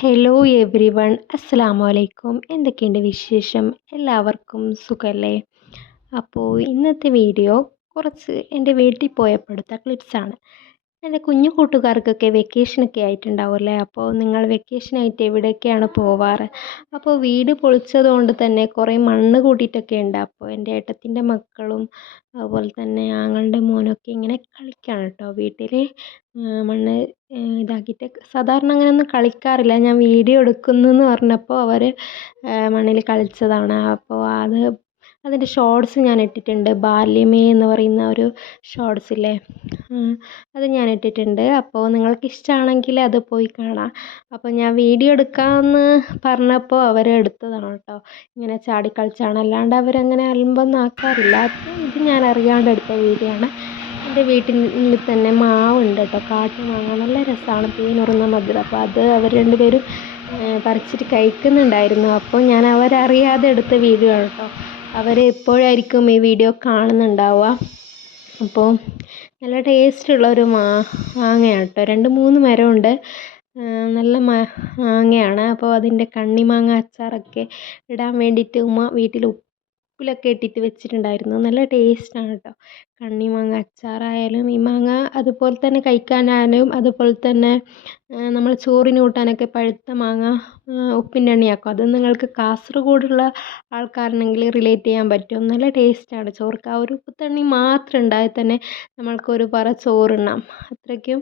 Hello every one, അസ്സലാമു അലൈക്കും. എന്തൊക്കെയുണ്ട് വിശേഷം? എല്ലാവർക്കും സുഖമല്ലേ? അപ്പോൾ ഇന്നത്തെ വീഡിയോ കുറച്ച് എൻ്റെ വീട്ടിൽ പോയപ്പോൾ എടുത്ത ക്ലിപ്സാണ്. എൻ്റെ കുഞ്ഞു കൂട്ടുകാർക്കൊക്കെ വെക്കേഷനൊക്കെ ആയിട്ടുണ്ടാവുമല്ലേ? അപ്പോൾ നിങ്ങൾ വെക്കേഷനായിട്ട് എവിടെയൊക്കെയാണ് പോവാറ്? അപ്പോൾ വീട് പൊളിച്ചത് കൊണ്ട് തന്നെ കുറേ മണ്ണ് കൂട്ടിയിട്ടൊക്കെ ഉണ്ട്. അപ്പോൾ എൻ്റെ ഏട്ടത്തിൻ്റെ മക്കളും അതുപോലെ തന്നെ ആങ്ങളുടെ മോനൊക്കെ ഇങ്ങനെ കളിക്കുകയാണ് കേട്ടോ വീട്ടിൽ. മണ്ണ് ഇതാക്കിയിട്ട് സാധാരണ അങ്ങനെയൊന്നും കളിക്കാറില്ല. ഞാൻ വീഡിയോ എടുക്കുന്നു എന്ന് പറഞ്ഞപ്പോൾ അവർ മണ്ണിൽ കളിച്ചതാണ്. അപ്പോൾ അതിൻ്റെ ഷോർട്സ് ഞാൻ ഇട്ടിട്ടുണ്ട്. ബാല്യമേ എന്ന് പറയുന്ന ഒരു ഷോർട്സ് ഇല്ലേ, അത് ഞാൻ ഇട്ടിട്ടുണ്ട്. അപ്പോൾ നിങ്ങൾക്ക് ഇഷ്ടമാണെങ്കിൽ അത് പോയി കാണാം. അപ്പോൾ ഞാൻ വീഡിയോ എടുക്കാമെന്ന് പറഞ്ഞപ്പോൾ അവർ എടുത്തതാണ് കേട്ടോ. ഇങ്ങനെ ചാടി കളിച്ചാണ്, അല്ലാണ്ട് അവരങ്ങനെ അലമ്പൊന്നും ആക്കാറില്ല. അപ്പോൾ ഇത് ഞാൻ അറിയാണ്ട് എടുത്ത വീഡിയോ ആണ്. എൻ്റെ വീട്ടിൽ തന്നെ മാവുണ്ട് കേട്ടോ, കാട്ടുമാങ്ങ, നല്ല രസമാണ്, തേനുറുന്ന മധുരം. അപ്പോൾ അത് അവർ രണ്ടുപേരും പറിച്ചിട്ട് കഴിക്കുന്നുണ്ടായിരുന്നു. അപ്പോൾ ഞാൻ അവരറിയാതെ എടുത്ത വീഡിയോ ആണ് കേട്ടോ. അവർ എപ്പോഴായിരിക്കും ഈ വീഡിയോ കാണുന്നുണ്ടാവുക. അപ്പോൾ നല്ല ടേസ്റ്റുള്ള ഒരു മാങ്ങയാണ് കേട്ടോ. 2-3 മരമുണ്ട്. നല്ല മാങ്ങയാണ്. അപ്പോൾ അതിൻ്റെ കണ്ണിമാങ്ങ അച്ചാറൊക്കെ ഇടാൻ വേണ്ടിയിട്ട് ഉമ്മ വീട്ടിൽ ഉപ്പിലൊക്കെ ഇട്ടിട്ട് വെച്ചിട്ടുണ്ടായിരുന്നു. നല്ല ടേസ്റ്റാണ് കേട്ടോ. കണ്ണിമാങ്ങ അച്ചാറായാലും ഈ മാങ്ങ അതുപോലെ തന്നെ കഴിക്കാനായാലും, അതുപോലെ തന്നെ നമ്മൾ ചോറിന് കൂട്ടാനൊക്കെ പഴുത്ത മാങ്ങ ഉപ്പിൻ്റെ എണ്ണയാക്കും. അത് നിങ്ങൾക്ക് കാസർഗോഡുള്ള ആൾക്കാരുണ്ടെങ്കിൽ റിലേറ്റ് ചെയ്യാൻ പറ്റും. നല്ല ടേസ്റ്റാണ് ചോർക്ക്. ആ ഒരു ഉപ്പുതണ്ണി മാത്രം ഉണ്ടായാൽ തന്നെ നമ്മൾക്കൊരു പറ ചോറുണ്ണാം. അത്രയ്ക്കും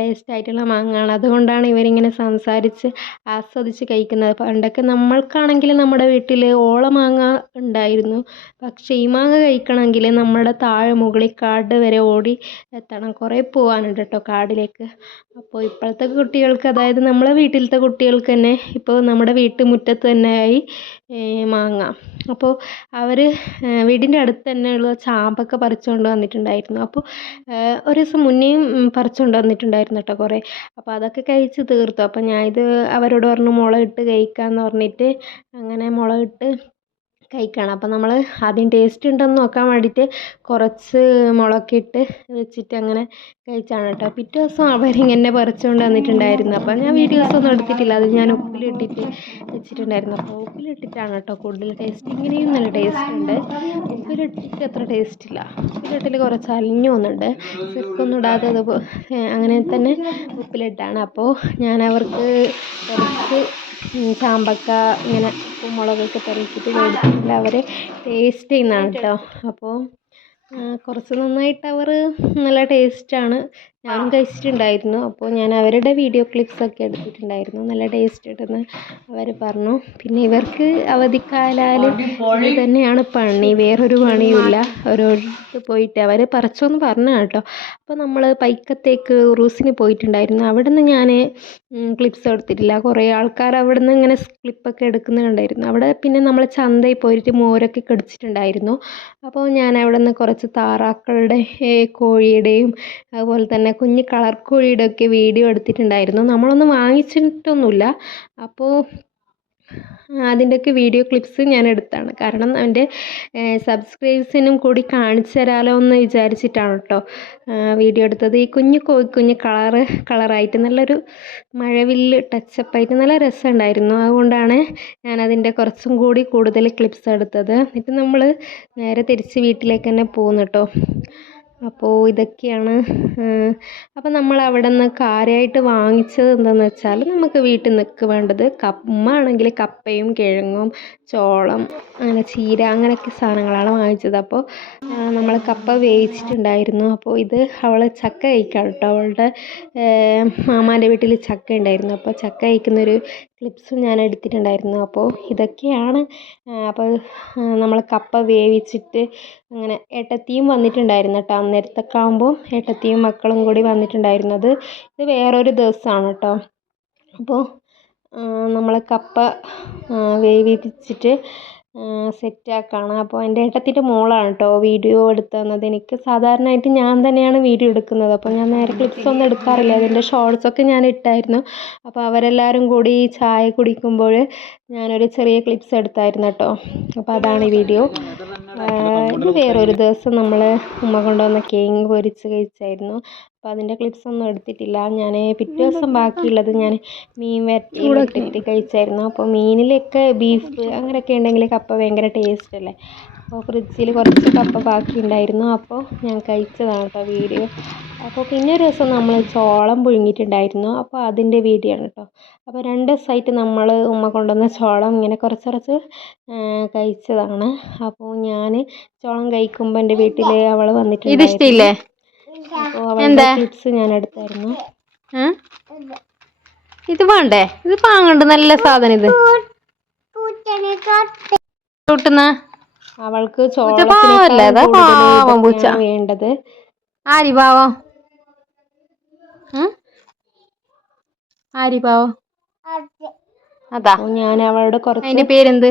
ടേസ്റ്റായിട്ടുള്ള മാങ്ങയാണ്. അതുകൊണ്ടാണ് ഇവരിങ്ങനെ സംസാരിച്ച് ആസ്വദിച്ച് കഴിക്കുന്നത്. പണ്ടൊക്കെ നമ്മൾക്കാണെങ്കിൽ നമ്മുടെ വീട്ടിൽ ഓളമാങ്ങ ഉണ്ടായിരുന്നു. പക്ഷേ ഈ മാങ്ങ കഴിക്കണമെങ്കിൽ നമ്മുടെ താഴെ മുകളിൽ കാട് വരെ ഓടി എത്തണം. കുറേ പോകാനുണ്ട് കേട്ടോ കാടിലേക്ക്. അപ്പോൾ ഇപ്പോഴത്തെ കുട്ടികൾക്ക്, അതായത് നമ്മളെ വീട്ടിലത്തെ കുട്ടികൾക്ക് തന്നെ ഇപ്പോൾ നമ്മുടെ വീട്ടുമുറ്റത്ത് തന്നെയായി മാങ്ങ. അപ്പോൾ അവർ വീടിൻ്റെ അടുത്ത് തന്നെയുള്ള ചാമ്പൊക്കെ പറിച്ചുകൊണ്ട് വന്നിട്ടുണ്ടായിരുന്നു. അപ്പോൾ ഒരു ദിവസം മുന്നേയും പറിച്ചുകൊണ്ട് വന്നിട്ടുണ്ടായിരുന്നു കേട്ടോ കുറേ. അപ്പോൾ അതൊക്കെ കഴിച്ച് തീർത്തു. അപ്പോൾ ഞാൻ ഇത് അവരോട് പറഞ്ഞു മുളകിട്ട് കഴിക്കാമെന്ന് പറഞ്ഞിട്ട് അങ്ങനെ മുളകിട്ട് കഴിക്കണം. അപ്പോൾ നമ്മൾ ആദ്യം ടേസ്റ്റ് ഉണ്ടോയെന്ന് നോക്കാൻ വേണ്ടിയിട്ട് കുറച്ച് മുളകൊക്കെ ഇട്ട് വെച്ചിട്ട് അങ്ങനെ കഴിച്ചാണ് കേട്ടോ. പിറ്റേ ദിവസം അവരിങ്ങനെ പറിച്ചുകൊണ്ട് വന്നിട്ടുണ്ടായിരുന്നു. അപ്പോൾ ഞാൻ വീഡിയോസൊന്നും എടുത്തിട്ടില്ല, അത് ഞാൻ ഉപ്പിലിട്ടിട്ട് വെച്ചിട്ടുണ്ടായിരുന്നു. അപ്പോൾ ഉപ്പിലിട്ടിട്ടാണ് കേട്ടോ കൂടുതൽ ടേസ്റ്റ്. ഇങ്ങനെയും നല്ല ടേസ്റ്റ് ഉണ്ട്. ഉപ്പിലിട്ടിട്ട് അത്ര ടേസ്റ്റ് ഇല്ല. ഉപ്പിലിട്ടിൽ കുറച്ച് അലിഞ്ഞു പോകുന്നുണ്ട്. ശരിക്കൊന്നും ഇടാതെ അങ്ങനെ തന്നെ ഉപ്പിലിട്ടാണ്. അപ്പോൾ ഞാൻ അവർക്ക് കുറച്ച് ചാമ്പക്ക ഇങ്ങനെ ഉപ്പും മുളകൊക്കെ തളിച്ചിട്ട് കൊടുത്തിട്ടില്ല. അവർ ടേസ്റ്റ് ചെയ്യുന്നതാണ് കേട്ടോ. അപ്പോൾ കുറച്ച് നന്നായിട്ട് അവർ നല്ല ടേസ്റ്റാണ്. ഞാനും കഴിച്ചിട്ടുണ്ടായിരുന്നു. അപ്പോൾ ഞാൻ അവരുടെ വീഡിയോ ക്ലിപ്സൊക്കെ എടുത്തിട്ടുണ്ടായിരുന്നു. നല്ല ടേസ്റ്റ് ഉണ്ടെന്ന് അവർ പറഞ്ഞു. പിന്നെ ഇവർക്ക് അവധിക്കാലാൽ ഇത് തന്നെയാണ് പണി, വേറൊരു പണിയുമില്ല. ഓരോരുത്തർ പോയിട്ട് അവർ പറിച്ചോന്ന് പറഞ്ഞു കേട്ടോ. അപ്പോൾ നമ്മൾ പൈക്കത്തേക്ക് ഉറൂസിന് പോയിട്ടുണ്ടായിരുന്നു. അവിടെ നിന്ന് ഞാൻ ക്ലിപ്സ് എടുത്തിട്ടില്ല. കുറേ ആൾക്കാർ അവിടെ നിന്ന് ഇങ്ങനെ ക്ലിപ്പൊക്കെ എടുക്കുന്നുണ്ടായിരുന്നു. അവിടെ പിന്നെ നമ്മൾ ചന്തയിൽ പോയിട്ട് മോരൊക്കെ കടിച്ചിട്ടുണ്ടായിരുന്നു. അപ്പോൾ ഞാൻ അവിടെ നിന്ന് കുറച്ച് താറാക്കളുടെ കോഴിയുടെയും അതുപോലെ തന്നെ കുഞ്ഞ് കളർ കോഴിയുടെ ഒക്കെ വീഡിയോ എടുത്തിട്ടുണ്ടായിരുന്നു. നമ്മളൊന്നും വാങ്ങിച്ചിട്ടൊന്നുമില്ല. അപ്പോൾ അതിൻ്റെയൊക്കെ വീഡിയോ ക്ലിപ്സ് ഞാൻ എടുത്താണ്. കാരണം എൻ്റെ സബ്സ്ക്രൈബേഴ്സിനും കൂടി കാണിച്ചു തരാമല്ലോ എന്ന് വിചാരിച്ചിട്ടാണ് കേട്ടോ വീഡിയോ എടുത്തത്. ഈ കുഞ്ഞ് കളറായിട്ട് നല്ലൊരു മഴവില്ല് ടച്ചപ്പായിട്ട് നല്ല രസമുണ്ടായിരുന്നു. അതുകൊണ്ടാണ് ഞാനതിൻ്റെ കുറച്ചും കൂടി കൂടുതൽ ക്ലിപ്സ് എടുത്തത്. എന്നിട്ട് നമ്മൾ നേരെ തിരിച്ച് വീട്ടിലേക്ക് തന്നെ പോകുന്നു കേട്ടോ. അപ്പോൾ ഇതൊക്കെയാണ്. അപ്പോൾ നമ്മൾ അവിടെ നിന്ന് കാര്യമായിട്ട് വാങ്ങിച്ചത് എന്താണെന്ന് വെച്ചാൽ, നമുക്ക് വീട്ടിൽ നിൽക്ക് വേണ്ടത് ഉമ്മ ആണെങ്കിൽ കപ്പയും കിഴങ്ങും ചോളം അങ്ങനെ ചീര അങ്ങനെയൊക്കെ സാധനങ്ങളാണ് വാങ്ങിച്ചത്. അപ്പോൾ നമ്മൾ കപ്പ വേവിച്ചിട്ടുണ്ടായിരുന്നു. അപ്പോൾ ഇത് അവൾ ചക്ക കഴിക്കാം കേട്ടോ. അവളുടെ മാമാൻ്റെ വീട്ടിൽ ചക്ക ഉണ്ടായിരുന്നു. അപ്പോൾ ചക്ക കഴിക്കുന്നൊരു ക്ലിപ്സും ഞാൻ എടുത്തിട്ടുണ്ടായിരുന്നു. അപ്പോൾ ഇതൊക്കെയാണ്. അപ്പോൾ നമ്മൾ കപ്പ വേവിച്ചിട്ട് അങ്ങനെ ഏട്ടത്തിയും വന്നിട്ടുണ്ടായിരുന്നു കേട്ടോ. അന്നേരത്തൊക്കെ ആകുമ്പോൾ ഏട്ടത്തിയും മക്കളും കൂടി വന്നിട്ടുണ്ടായിരുന്നത്. ഇത് വേറൊരു ദിവസമാണ് കേട്ടോ. അപ്പോൾ നമ്മൾ കപ്പ വേവിച്ചിട്ട് സെറ്റാക്കാണ്. അപ്പോൾ എൻ്റെ ഏട്ടത്തിൻ്റെ മോളാണ് കേട്ടോ വീഡിയോ എടുത്ത് തന്നത്. എനിക്ക് സാധാരണയായിട്ട് ഞാൻ തന്നെയാണ് വീഡിയോ എടുക്കുന്നത്. അപ്പോൾ ഞാൻ നേരെ ക്ലിപ്സൊന്നും എടുക്കാറില്ല. അതിൻ്റെ ഷോർട്സൊക്കെ ഞാൻ ഇട്ടായിരുന്നു. അപ്പോൾ അവരെല്ലാവരും കൂടി ചായ കുടിക്കുമ്പോൾ ഞാനൊരു ചെറിയ ക്ലിപ്സ് എടുത്തായിരുന്നു കേട്ടോ. അപ്പോൾ അതാണ് ഈ വീഡിയോ. ഇത് വേറൊരു ദിവസം നമ്മൾ ഉമ്മ കൊണ്ടുവന്ന കേങ്ങ് പൊരിച്ച് കഴിച്ചായിരുന്നു. അപ്പോൾ അപ്പോൾ അതിൻ്റെ ക്ലിപ്സ് ഒന്നും എടുത്തിട്ടില്ല. ഞാൻ പിറ്റേ ദിവസം ബാക്കിയുള്ളത് ഞാൻ മീൻ വരട്ടിയിലിട്ടിട്ട് കഴിച്ചായിരുന്നു. അപ്പോൾ മീനിലൊക്കെ ബീഫ് അങ്ങനെയൊക്കെ ഉണ്ടെങ്കിൽ കപ്പ ഭയങ്കര ടേസ്റ്റ് അല്ലേ. അപ്പോൾ ഫ്രിഡ്ജിൽ കുറച്ച് കപ്പ ബാക്കി ഉണ്ടായിരുന്നു. അപ്പോൾ ഞാൻ കഴിച്ചതാണ് കേട്ടോ വീഡിയോ. അപ്പോൾ പിന്നെ ഒരു ദിവസം നമ്മൾ ചോളം പുഴുങ്ങിയിട്ടുണ്ടായിരുന്നു. അപ്പോൾ അതിൻ്റെ വീഡിയോ ആണ് കേട്ടോ. അപ്പോൾ 2 ദിവസമായിട്ട് നമ്മൾ ഉമ്മ കൊണ്ടുവന്ന ചോളം ഇങ്ങനെ കുറച്ച് കുറച്ച് കഴിച്ചതാണ്. അപ്പോൾ ഞാൻ ചോളം കഴിക്കുമ്പോൾ എൻ്റെ വീട്ടിൽ അവൾ വന്നിട്ടുണ്ടായിരുന്നു. അപ്പോൾ അവളുടെ ക്ലിപ്സ് ഞാൻ എടുത്തായിരുന്നു. ഇത് വേണ്ടേ? ഇത് പാങ്ങുണ്ട്, നല്ല സാധനം. ഇത് അവൾക്ക് ചോളത്തിന് വേണ്ടത്. ആരി പാവം, ആരി പാവം. അതാ ഞാൻ അവളോട് കുറച്ച് അതിന്റെ പേരെന്ത്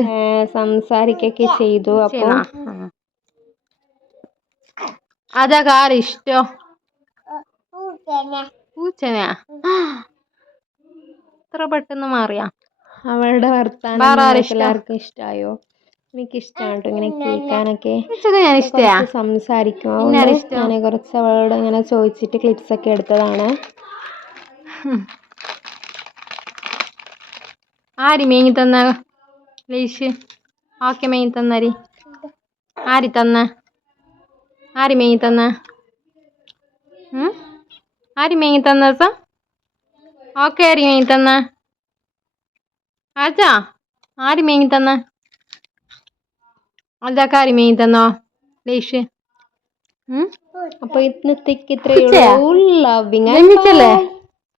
സംസാരിക്കൊക്കെ ചെയ്തു. അപ്പോൾ അതൊക്കെ ആരും ഇഷ്ടോ? പൂച്ചനെയാ? ഇത്ര പെട്ടെന്ന് മാറിയാ? അവളുടെ വർത്താനം എല്ലാവർക്കും ഇഷ്ടമായോ? എനിക്കിഷ്ടമാണ് കേട്ടോ ഇങ്ങനെ കേൾക്കാനൊക്കെ. സംസാരിക്കും. ഞാൻ കുറച്ച് അവളോട് ഇങ്ങനെ ചോദിച്ചിട്ട് ക്ലിപ്സ് ഒക്കെ എടുത്തതാണ്. ആരി മേങ്ങി തന്ന ലേശ്? ഓക്കെ മേങ്ങി തന്നരി. ആരി തന്ന? ആരി മേങ്ങി തന്ന? ആരി മേങ്ങി തന്ന? ഓക്കെ ആരി മേങ്ങി തന്ന? ആച്ചാ ആരി മേങ്ങി തന്ന? അതൊക്കെ ആരി മേങ്ങി തന്നോ ലേശ്? അപ്പോൾ ഇന്നത്തേക്ക് ഇത്രയേ ഉള്ളൂ. ലവിങ്.